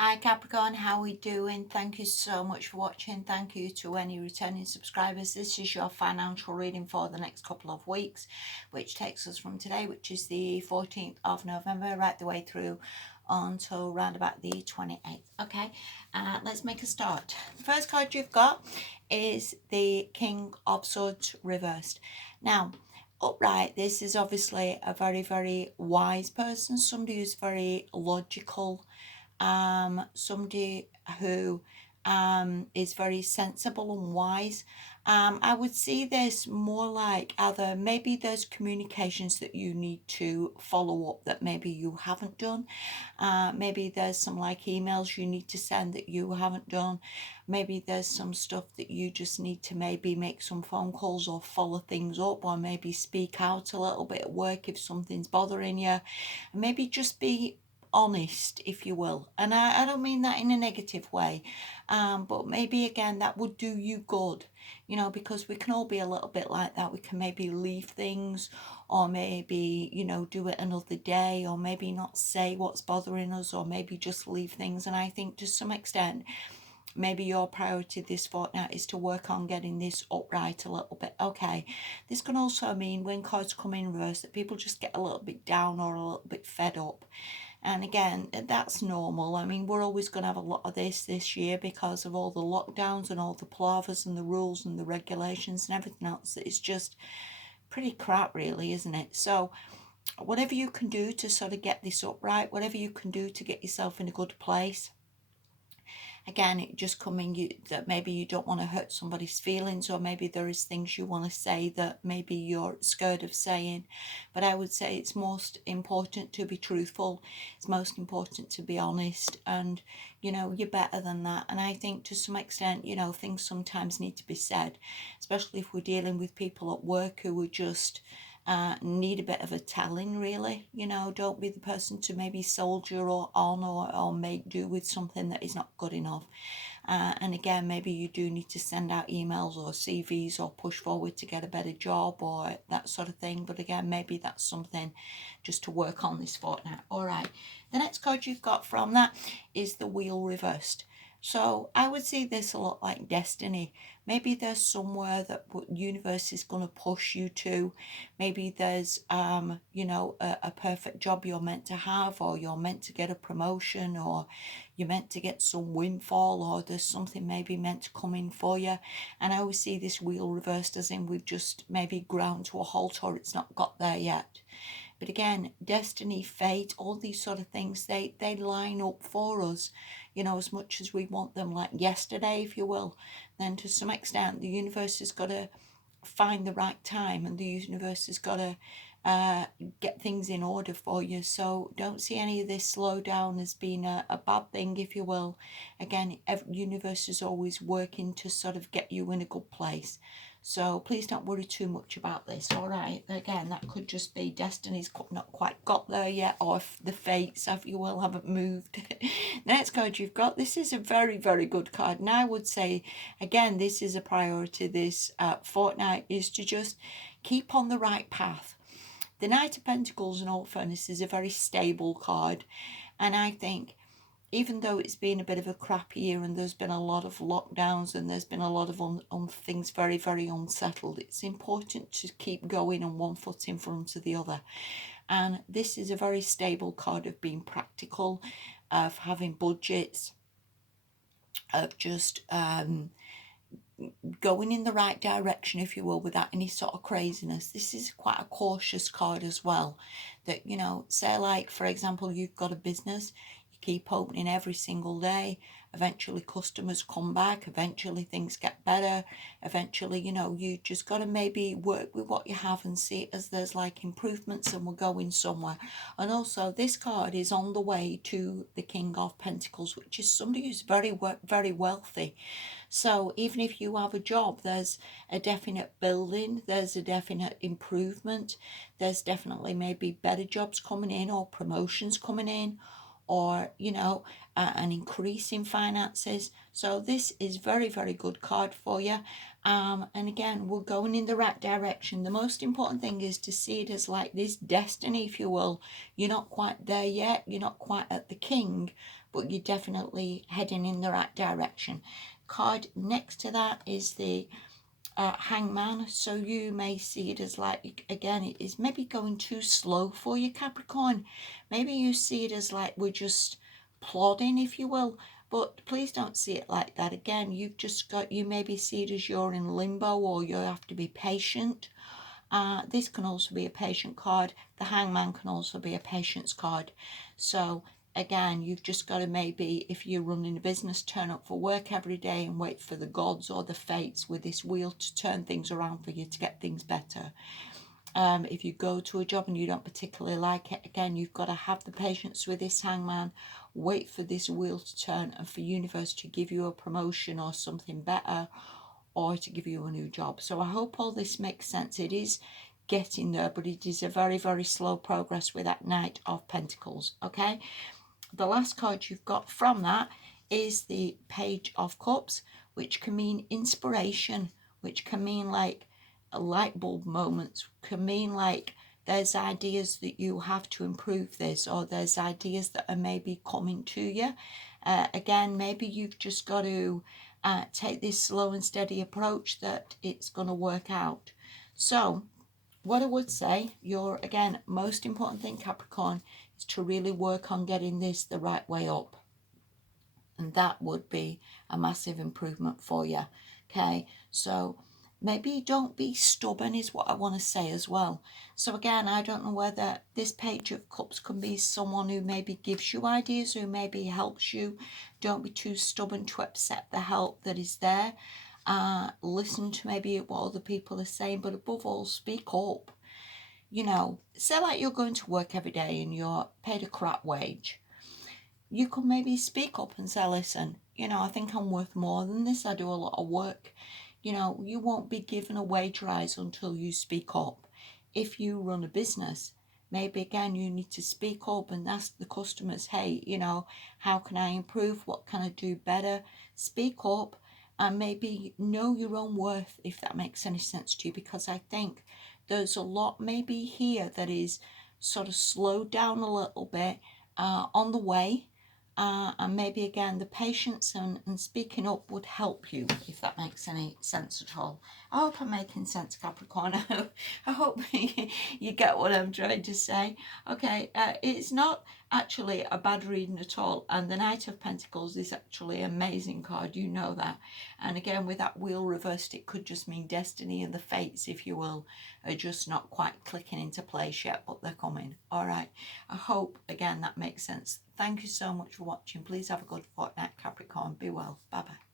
Hi Capricorn, how are we doing? Thank you so much for watching. Thank you to any returning subscribers. This is your financial reading for the next couple of weeks, which takes us from today, which is the 14th of November, right the way through until around about the 28th. Okay, let's make a start. The first card you've got is the King of Swords reversed. Now, upright, this is obviously a very, very wise person, somebody who's very logical, somebody who is very sensible and wise. I would see this more like either maybe there's communications that you need to follow up that maybe you haven't done. Maybe there's some like emails you need to send that you haven't done. Maybe there's some stuff that you just need to maybe make some phone calls or follow things up, or maybe speak out a little bit at work if something's bothering you. And maybe just be honest, if you will. And I don't mean that in a negative way, but maybe again that would do you good, because we can all be a little bit like that. We can maybe leave things, or maybe do it another day, or maybe not say what's bothering us, or maybe just leave things. And I think to some extent maybe your priority this fortnight is to work on getting this upright a little bit. Okay, this can also mean when cards come in reverse that people just get a little bit down or a little bit fed up. And again, that's normal. I mean, we're always going to have a lot of this year because of all the lockdowns and all the palavers and the rules and the regulations and everything else. It's just pretty crap, really, isn't it? So whatever you can do to sort of get this upright, whatever you can do to get yourself in a good place. Again, it just coming that maybe you don't want to hurt somebody's feelings, or maybe there is things you want to say that maybe you're scared of saying. But I would say it's most important to be truthful. It's most important to be honest, and you're better than that. And I think to some extent, things sometimes need to be said, especially if we're dealing with people at work who are just need a bit of a telling, really. Don't be the person to maybe soldier or on, or make do with something that is not good enough. And again, maybe you do need to send out emails or CVs or push forward to get a better job or that sort of thing. But again, maybe that's something just to work on this fortnight. All right, the next card you've got from that is the Wheel reversed. So I would see this a lot like destiny. Maybe there's somewhere that universe is going to push you to. Maybe there's a perfect job you're meant to have, or you're meant to get a promotion, or you're meant to get some windfall, or there's something maybe meant to come in for you. And I always see this wheel reversed as in we've just maybe ground to a halt, or it's not got there yet. But again, destiny, fate, all these sort of things, they line up for us, as much as we want them like yesterday, if you will. Then to some extent, the universe has got to find the right time, and the universe has got to get things in order for you. So don't see any of this slow down as being a bad thing, if you will. Again, universe is always working to sort of get you in a good place. So please don't worry too much about this, all right? Again, that could just be destiny's not quite got there yet, or if the fates, if you will, haven't moved. The next card you've got, this is a very, very good card. And I would say, again, this is a priority this fortnight, is to just keep on the right path. The Knight of Pentacles, in all fairness, is a very stable card. And I think even though it's been a bit of a crap year and there's been a lot of lockdowns and there's been a lot of things very, very unsettled, it's important to keep going on one foot in front of the other. And this is a very stable card of being practical, of having budgets, of just going in the right direction, if you will, without any sort of craziness. This is quite a cautious card as well. That, say like, for example, you've got a business, keep opening every single day, eventually customers come back, eventually things get better, eventually you just got to maybe work with what you have and see it as there's like improvements and we're going somewhere. And also this card is on the way to the King of Pentacles, which is somebody who's very, very wealthy. So even if you have a job, there's a definite building, there's a definite improvement, there's definitely maybe better jobs coming in or promotions coming in, or an increase in finances. So this is very, very good card for you. And again, we're going in the right direction. The most important thing is to see it as like this destiny, if you will. You're not quite there yet, you're not quite at the king, but you're definitely heading in the right direction. Card next to that is the Hangman. So you may see it as like, again, it is maybe going too slow for you, Capricorn. Maybe you see it as like we're just plodding, if you will. But please don't see it like that. Again, you've just got, you maybe see it as you're in limbo, or you have to be patient. This can also be a patient card. The Hangman can also be a patience card. So again, you've just got to, maybe if you're running a business, turn up for work every day and wait for the gods or the fates with this wheel to turn things around for you to get things better. If you go to a job and you don't particularly like it, again, you've got to have the patience with this Hangman, wait for this wheel to turn and for universe to give you a promotion or something better, or to give you a new job. So I hope all this makes sense. It is getting there, but it is a very, very slow progress with that Knight of Pentacles. Okay, the last card you've got from that is the Page of Cups, which can mean inspiration, which can mean like a light bulb moments, can mean like there's ideas that you have to improve this, or there's ideas that are maybe coming to you. Again, maybe you've just got to take this slow and steady approach that it's going to work out. So what I would say, your, again, most important thing, Capricorn, is to really work on getting this the right way up. And that would be a massive improvement for you. Okay, so maybe don't be stubborn is what I want to say as well. So again, I don't know whether this Page of Cups can be someone who maybe gives you ideas, who maybe helps you. Don't be too stubborn to accept the help that is there. Listen to maybe what other people are saying, but above all, speak up. You know, say like you're going to work every day and you're paid a crap wage. You could maybe speak up and say, listen, you know, I think I'm worth more than this. I do a lot of work. You know, you won't be given a wage rise until you speak up. If you run a business, maybe again, you need to speak up and ask the customers, hey, you know, how can I improve? What can I do better? Speak up and maybe know your own worth, if that makes any sense to you, because I think there's a lot maybe here that is sort of slowed down a little bit on the way. And maybe again the patience and speaking up would help you, if that makes any sense at all. I hope I'm making sense, Capricorn. I hope you get what I'm trying to say. Okay, it's not actually a bad reading at all, and the Knight of Pentacles is actually an amazing card, you know that. And again, with that wheel reversed, it could just mean destiny and the fates, if you will, are just not quite clicking into place yet, but they're coming. All right, I hope again that makes sense. Thank you so much for watching. Please have a good fortnight, Capricorn. Be well. Bye bye.